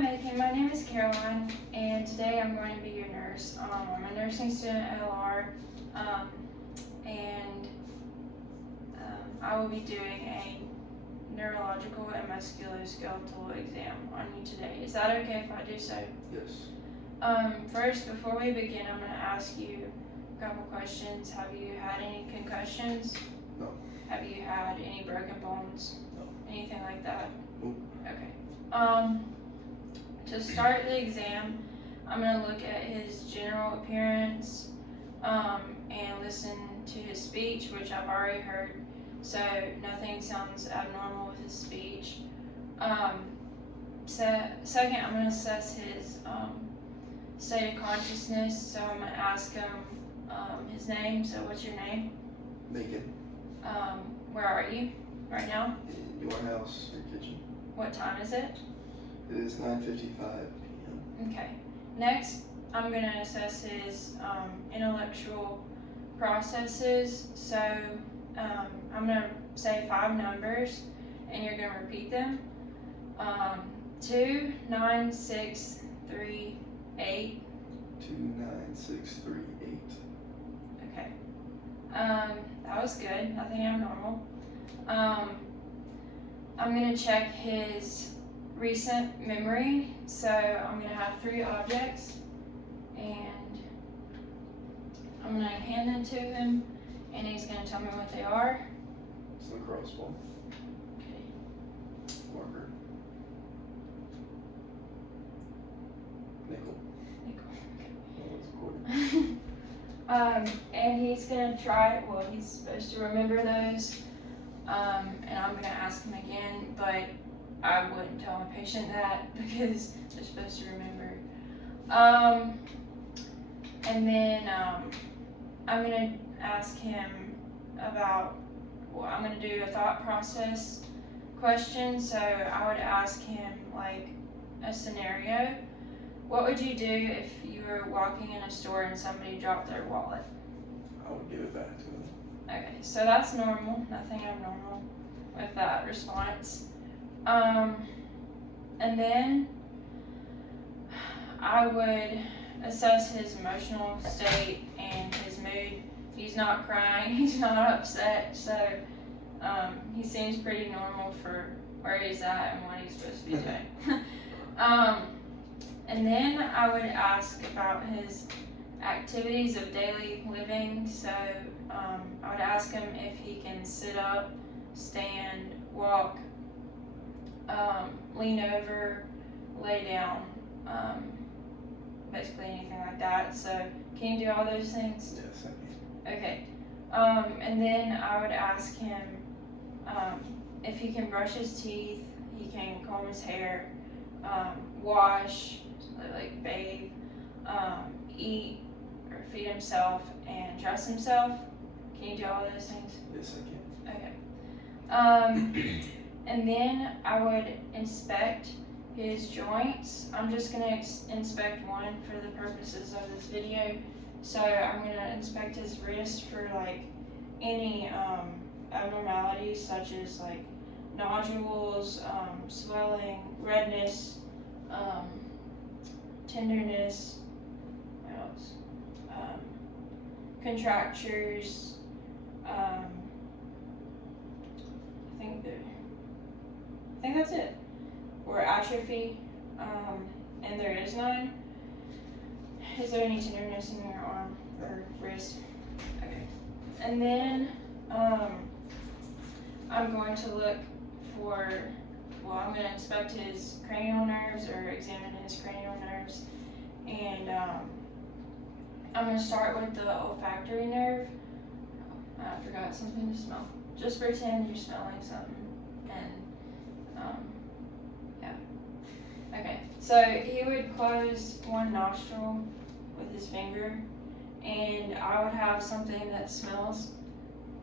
Megan. My name is Caroline, and today I'm going to be your nurse. I'm a nursing student at LR, and I will be doing a neurological and musculoskeletal exam on you today. Is that okay if I do so? Yes. First, before we begin, I'm going to ask you a couple questions. Have you had any concussions? No. Have you had any broken bones? No. Anything like that? Nope. Okay. To start the exam, I'm going to look at his general appearance and listen to his speech, which I've already heard, so nothing sounds abnormal with his speech. Second, I'm going to assess his state of consciousness, so I'm going to ask him his name. So what's your name? Megan. Where are you right now? In your house, your kitchen. What time is it? It is 9:55 p.m. Okay. Next, I'm going to assess his intellectual processes. So I'm going to say 5 numbers, and you're going to repeat them. 2, 9, 6, 3, 8. 2, 9, 6, 3, 8. Okay. That was good. Nothing abnormal. I'm going to check his recent memory. So I'm going to have 3 objects, and I'm going to hand them to him, and he's going to tell me what they are. It's a lacrosse ball. Okay. Marker. Nickel. Oh, that's a quarter. And he's going to try, well, he's supposed to remember those, and I'm going to ask him again, but I wouldn't tell my patient that because they're supposed to remember. And then I'm going to ask him about, well, I'm going to do a thought process question, so I would ask him like a scenario. What would you do if you were walking in a store and somebody dropped their wallet? I would give it back to him. Okay, so that's normal, nothing abnormal with that response. And then I would assess his emotional state and his mood. He's not crying, he's not upset, so he seems pretty normal for where he's at and what he's supposed to be doing. And then I would ask about his activities of daily living. So I would ask him if he can sit up, stand, walk, lean over, lay down, basically anything like that. So can you do all those things? Yes, I can. Okay. And then I would ask him if he can brush his teeth, he can comb his hair, wash, like bathe, eat or feed himself, and dress himself. Can you do all those things? Yes, I can. Okay. And then I would inspect his joints. I'm just going to inspect one for the purposes of this video. So I'm going to inspect his wrist for like any abnormalities such as like nodules, swelling, redness, tenderness, what else? Contractures, I think that's it. Or atrophy, and there is none. Is there any tenderness in your arm or wrist? Okay. And then I'm going to look for, well, I'm going to inspect his cranial nerves or examine his cranial nerves. And I'm going to start with the olfactory nerve. I forgot something to smell. Just pretend you're smelling something. And yeah. Okay, so he would close one nostril with his finger, and I would have something that smells,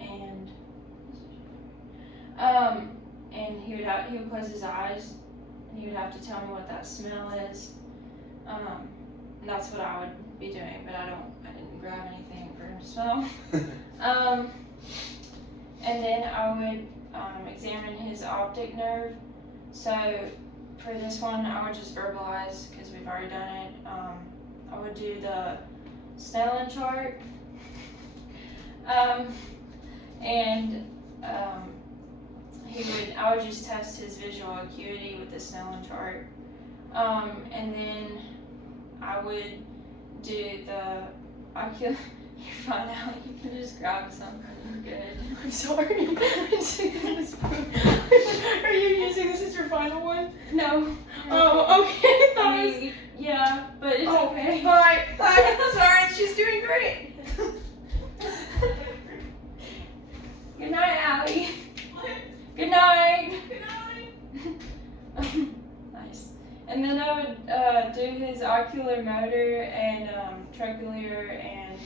and he would close his eyes, and he would have to tell me what that smell is. And that's what I would be doing, but I didn't grab anything for him to smell. And then I would examine his optic nerve. So for this one, I would just verbalize because we've already done it. I would do the Snellen chart. I would just test his visual acuity with the Snellen chart. And then I would do the ocular. You find out you can just grab something. Good. I'm sorry. Are you using this as your final one? No. Oh, okay. I mean, yeah, but it's okay. Bye. Sorry, she's doing great. Good night, Allie. Good night. Good night. Nice. And then I would do his ocular motor and trochlear and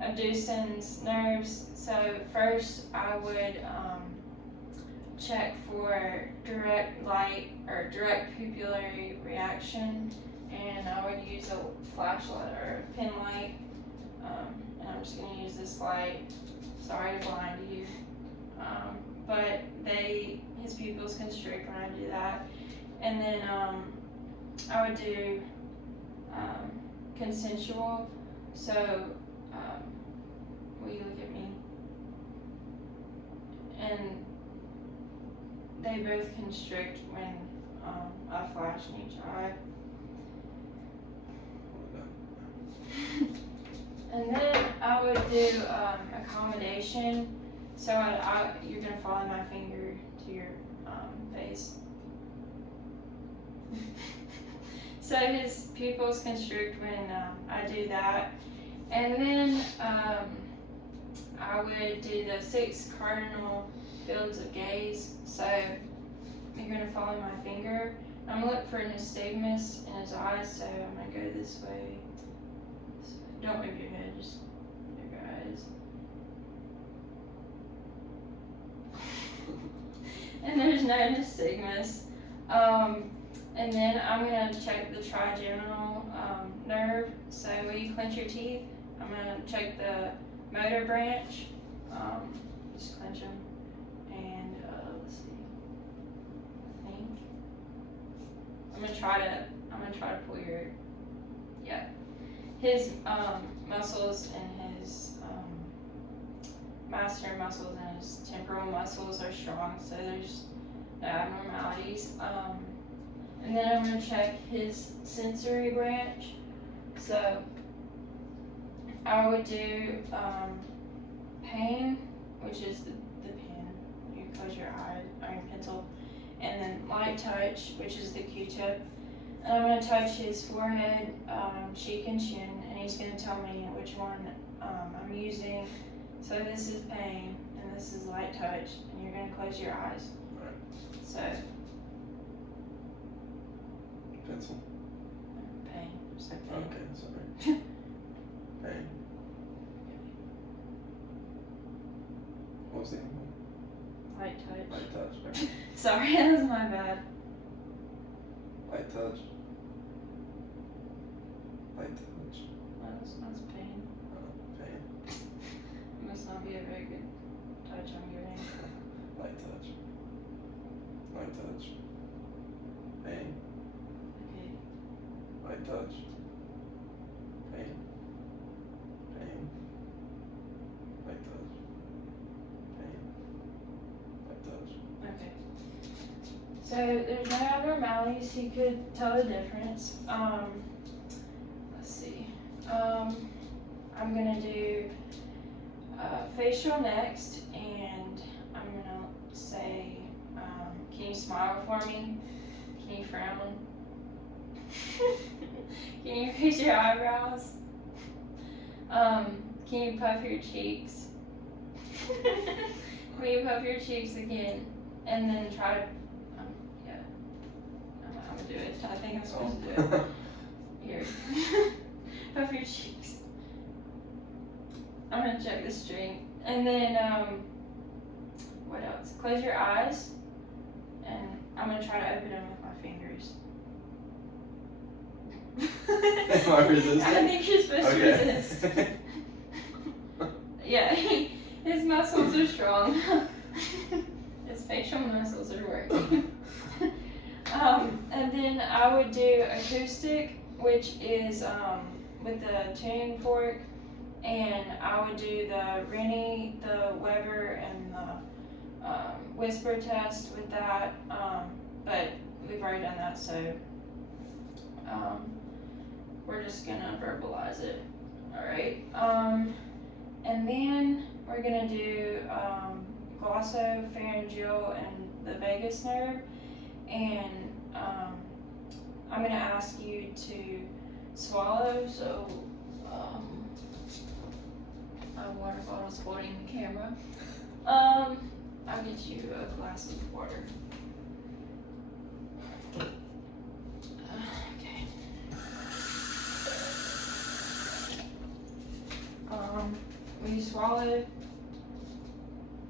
abducens nerves. So first I would check for direct light or direct pupillary reaction, and I would use a flashlight or a pin light. And I'm just going to use this light. Sorry to blind you. But his pupils constrict when I do that. And then I would do consensual. So will you look at me? And they both constrict when I flash in each eye. And then I would do accommodation. So you're going to follow my finger to your face. So his pupils constrict when I do that. And then I would do the 6 cardinal fields of gaze. So you're going to follow my finger. I'm going to look for nystagmus in his eyes, so I'm going to go this way. Don't move your head, just move your eyes. And there's no nystagmus. And then I'm going to check the trigeminal nerve. So when you clench your teeth, I'm going to check the motor branch. Just clench them. And let's see. I think I'm gonna try to pull your his muscles and his masseter muscles and his temporal muscles are strong, so there's no abnormalities. And then I'm gonna check his sensory branch. So I would do pain, which is the pen. You close your eye or your pencil, and then light touch, which is the Q-tip. And I'm going to touch his forehead, cheek, and chin, and he's going to tell me which one I'm using. So this is pain, and this is light touch, and you're going to close your eyes. Right. So Pencil. Pain. Just like pain. Okay, sorry. Pain. What was the other one? Light touch. Light touch. Okay. Sorry, that was my bad. Light touch. Light touch. That's pain. Pain. It must not be a very good touch I'm giving. Light touch. Light touch. Pain. Okay. Light touch. Pain. Pain. Light touch. Pain. Light touch. Okay. So there's no abnormalities. He could tell the difference. Let's see. I'm gonna do facial next, and I'm gonna say, can you smile for me? Can you frown? Can you raise your eyebrows? Can you puff your cheeks? Will you puff your cheeks again? And then try to, I'm gonna do it. I think I'm supposed to do it. Here. Puff your cheeks. I'm gonna check the strength. And then, what else? Close your eyes. And I'm gonna try to open them with my fingers. Am I resisting? I think you're supposed to resist. Yeah, his muscles are strong. His facial muscles are working. And then then I would do acoustic, which is with the tuning fork, and I would do the Rennie, the Weber, and the whisper test with that, but we've already done that, so we're just gonna verbalize it. Alright, and then we're gonna do glossopharyngeal and the vagus nerve, and I'm gonna ask you to swallow, so my water bottle's holding the camera. I'll get you a glass of water. Okay. When you swallow,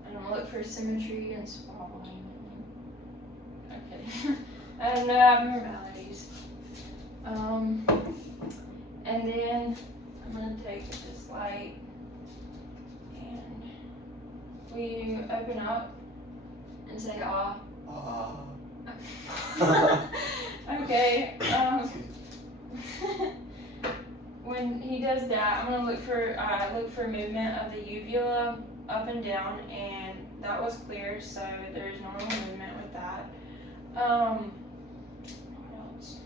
I'm gonna look for symmetry and swallowing. Okay. I have no abnormalities. And then I'm gonna take this light, and will you open up and say ah? Okay. When he does that, I'm gonna look for movement of the uvula up and down, and that was clear, so there's normal movement with that. What else?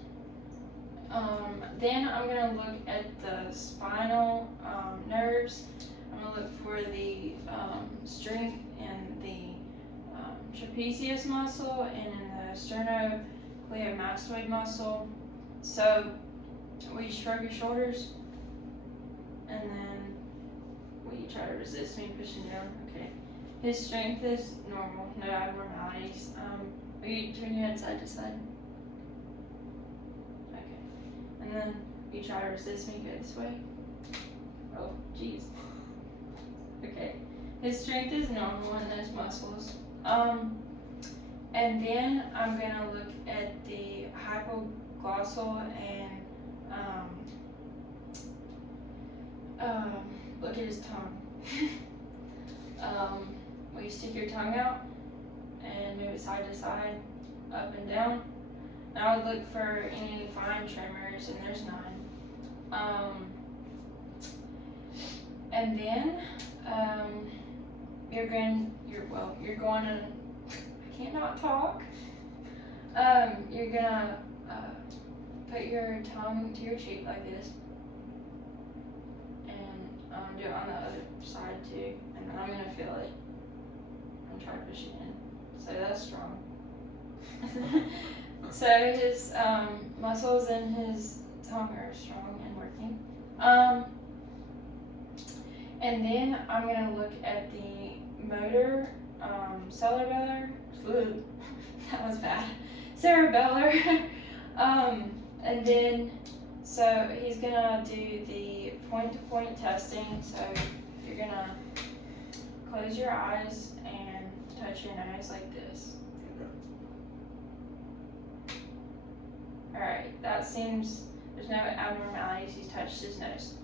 Then I'm gonna look at the spinal nerves. I'm gonna look for the strength in the trapezius muscle and in the sternocleidomastoid muscle. So, will you shrug your shoulders? And then, will you try to resist me pushing down? Okay. His strength is normal, no abnormalities. Will you turn your head side to side? Okay. And then, will you try to resist me? Go this way. Oh, jeez. Okay. His strength is normal in those muscles. And then I'm gonna look at the hypoglossal and look at his tongue. Will you stick your tongue out and move it side to side, up and down? Now I would look for any fine tremors, and there's none. And then you're going to, I can't not talk. You're gonna put your tongue to your cheek like this, and do it on the other side too, and then I'm gonna feel it. I'm trying to push it in. So that's strong. So his muscles and his tongue are strong and working. And then I'm gonna look at the motor, cerebellar. That was bad. Cerebellar. And then, so he's gonna do the point-to-point testing. So you're gonna close your eyes and touch your nose like this. Alright, that seems, there's no abnormalities. He's touched his nose.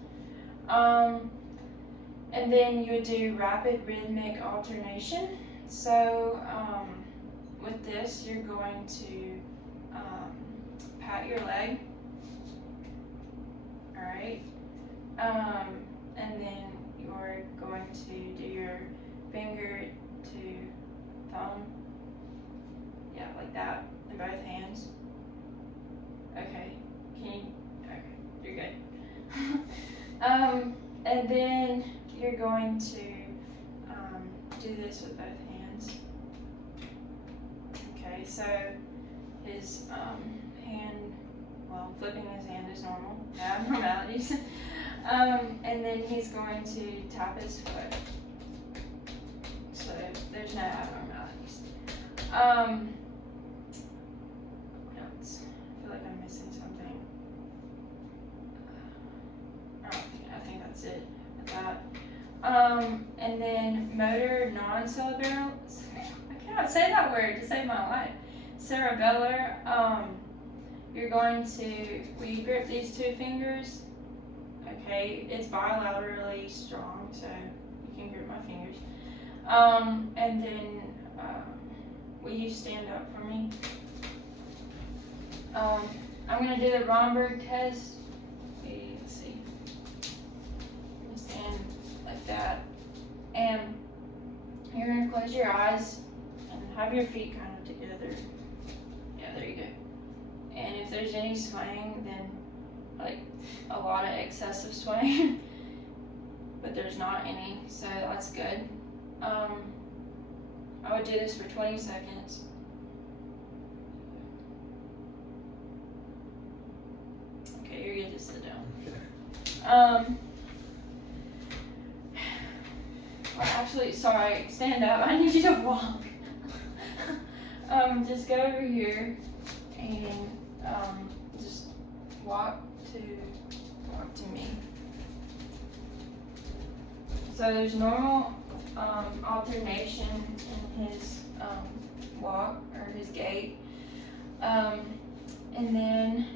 And then you would do rapid rhythmic alternation. So with this, you're going to pat your leg. Alright. And then you're going to do your finger to thumb. Yeah, like that, in both hands. Okay. Okay, you're good. And then you're going to do this with both hands. Okay, so his hand, well, flipping his hand is normal, no abnormalities. And then he's going to tap his foot. So there's no abnormalities. What else? I feel like I'm missing something. I think that's it with that. And then motor non-cerebellar, I cannot say that word to save my life. Cerebellar, you're going to, will you grip these two fingers? Okay, it's bilaterally strong, so you can grip my fingers. And then, will you stand up for me? I'm gonna do the Romberg test. Okay, let's see. Stand like that. And you're gonna close your eyes and have your feet kind of together. Yeah, there you go. And if there's any swaying, then like a lot of excessive swaying, but there's not any, so that's good. I would do this for 20 seconds. Okay, you're good to sit down. Okay. Well, actually, sorry, stand up. I need you to walk. Just go over here and just walk to me. So there's normal alternation in his walk or his gait. And then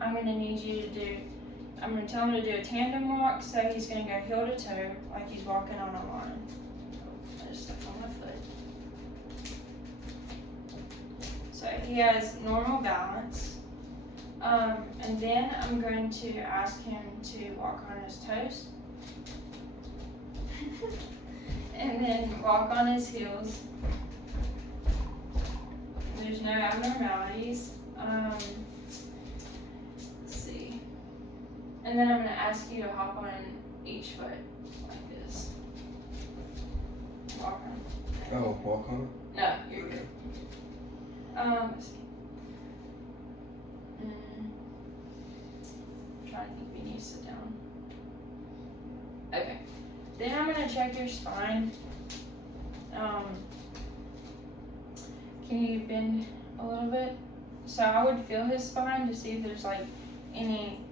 I'm gonna need you to do, I'm gonna tell him to do a tandem walk, so he's gonna go heel to toe like he's walking on a line. Oh, I just stepped on my foot. So he has normal balance. And then I'm going to ask him to walk on his toes. And then walk on his heels. There's no abnormalities. Let's see. And then I'm going to ask you to hop on each foot like this. Walk on. Oh, walk on No, you're it? good. Okay. Let's see. Trying to think if you need to sit down. Okay. Then I'm gonna check your spine. Can you bend a little bit? So I would feel his spine to see if there's like any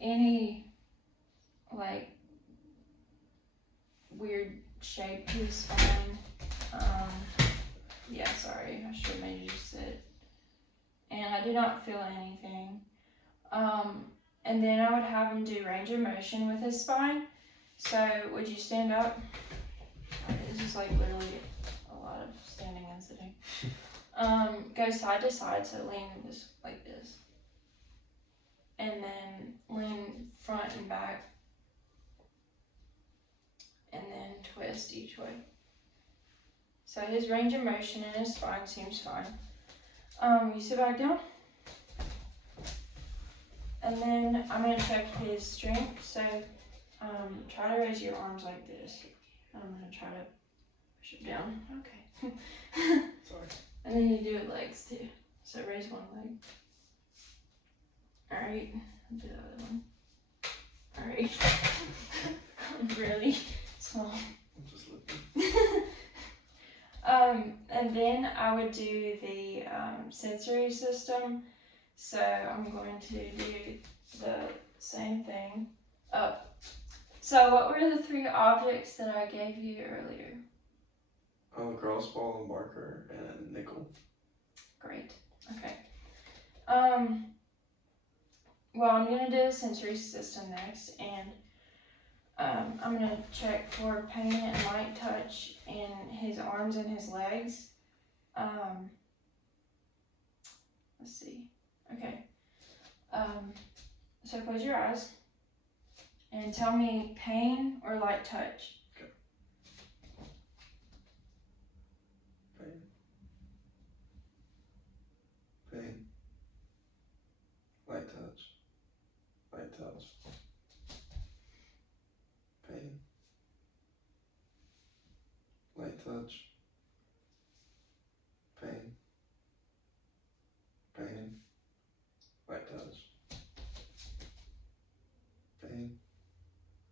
any like weird shape to his spine. Yeah, sorry, I should have made you sit. And I did not feel anything. And then I would have him do range of motion with his spine. So would you stand up? This is like literally a lot of standing and sitting. Go side to side, so lean just like this. And then lean front and back. And then twist each way. So his range of motion in his spine seems fine. You sit back down. And then I'm going to check his strength. So try to raise your arms like this. I'm going to try to push it down. Okay. Sorry. And then you do it legs too. So raise one leg. Alright. Do the other one. Alright. Really small. I'm just looking. And then I would do the sensory system. So I'm going to do the same thing. So what were the three objects that I gave you earlier? Oh, cross ball, a marker, and a nickel. Great. Okay. Well, I'm gonna do the sensory system next, and I'm gonna check for pain and light touch in his arms and his legs. Let's see. Okay. So close your eyes and tell me pain or light touch. Okay. Pain. Pain. Light touch. Light touch. Pain. Light touch. Pain. Pain. Light touch. Pain.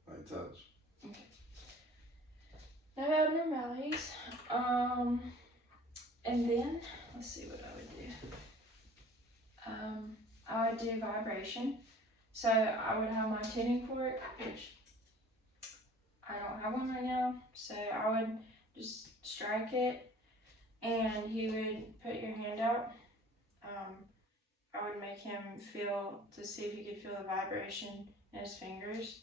Light touch. Okay. No abnormalities. And then let's see what I would do. I would do vibration. So I would have my tuning fork, which I don't have one right now. So I would just strike it, and you would put your hand out. I would make him feel, to see if he could feel the vibration in his fingers,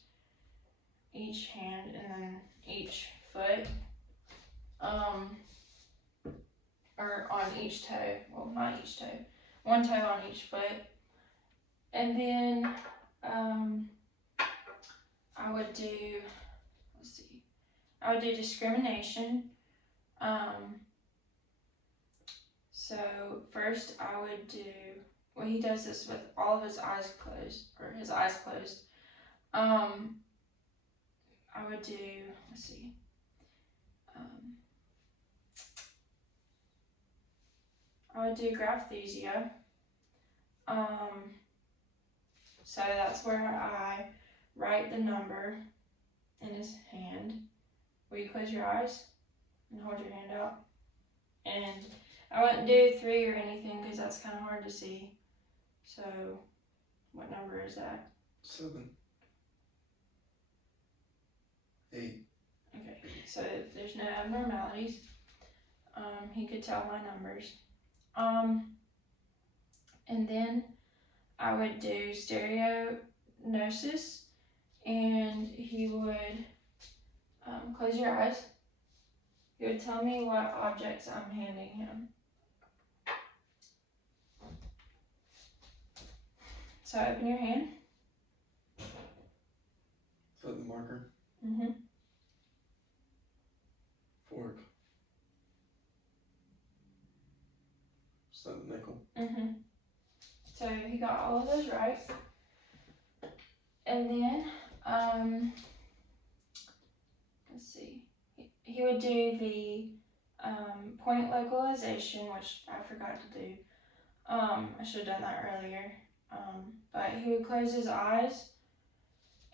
each hand, and then each foot. or on each toe. Well, not each toe. One toe on each foot. And then I would do, let's see, I would do discrimination. So first I would do, well, he does this with all of his eyes closed, or his eyes closed. I would do, let's see, I would do graphthesia. So that's where I write the number in his hand. Will you close your eyes and hold your hand out? And I wouldn't do 3 or anything because that's kind of hard to see. So what number is that? 7. 8. Okay, so there's no abnormalities. He could tell my numbers. And then I would do Stereognosis, and he would close your eyes. He would tell me what objects I'm handing him. So open your hand. Is that the marker? Mm-hmm. Fork. Is that the nickel? Mm-hmm. So he got all of those right. And then, let's see. He would do the point localization, which I forgot to do. I should have done that earlier. But he would close his eyes,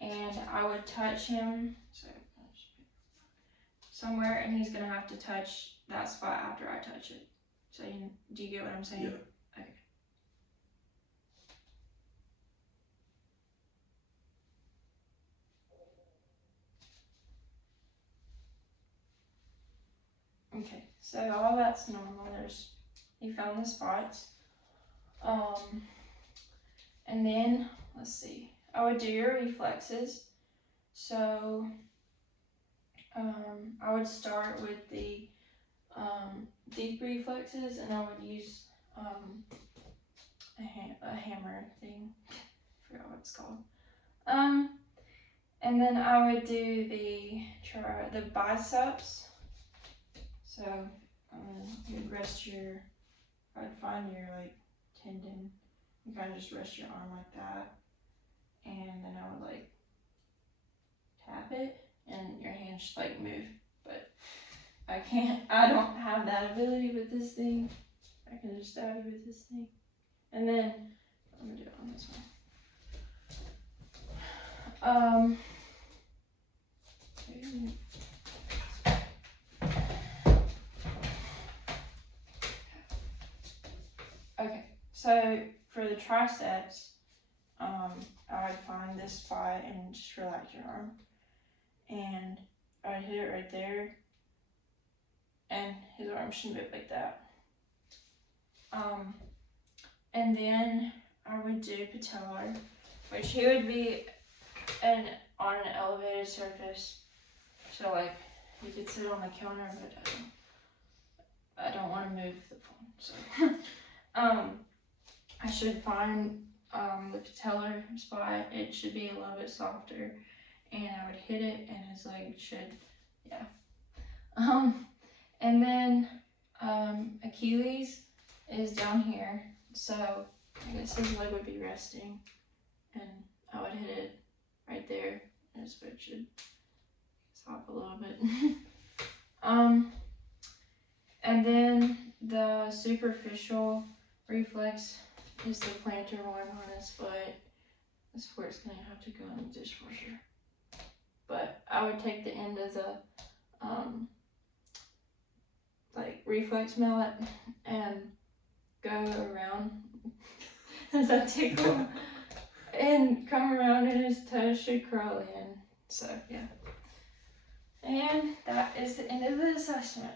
and I would touch him somewhere, and he's gonna have to touch that spot after I touch it. So do you get what I'm saying? Yeah. Okay. Okay, so all that's normal. He found the spots. And then, let's see, I would do your reflexes. So, I would start with the deep reflexes, and I would use a hammer thing. I forgot what it's called. And then I would do the biceps. So you'd rest I'd find your like tendon. You kind of just rest your arm like that, and then I would like tap it, and your hand should like move. But I don't have that ability with this thing. I can just stab you with this thing. And then I'm gonna do it on this one. Okay, so for the triceps, I would find this spot and just relax your arm, and I would hit it right there, and his arm should move like that. And then I would do patellar, which he would be on an elevated surface, so like he could sit on the counter, but I don't want to move the phone, so I should find the patellar spot. It should be a little bit softer, and I would hit it, and his leg should, yeah. And then Achilles is down here, so I guess his leg would be resting, and I would hit it right there, and his foot should stop a little bit. And then the superficial reflex is the plantar one on his foot. This foot's gonna have to go in the dishwasher. But I would take the end of the like reflex mallet and go around as I tickle and come around, and his toes should curl in. So yeah. And that is the end of the assessment.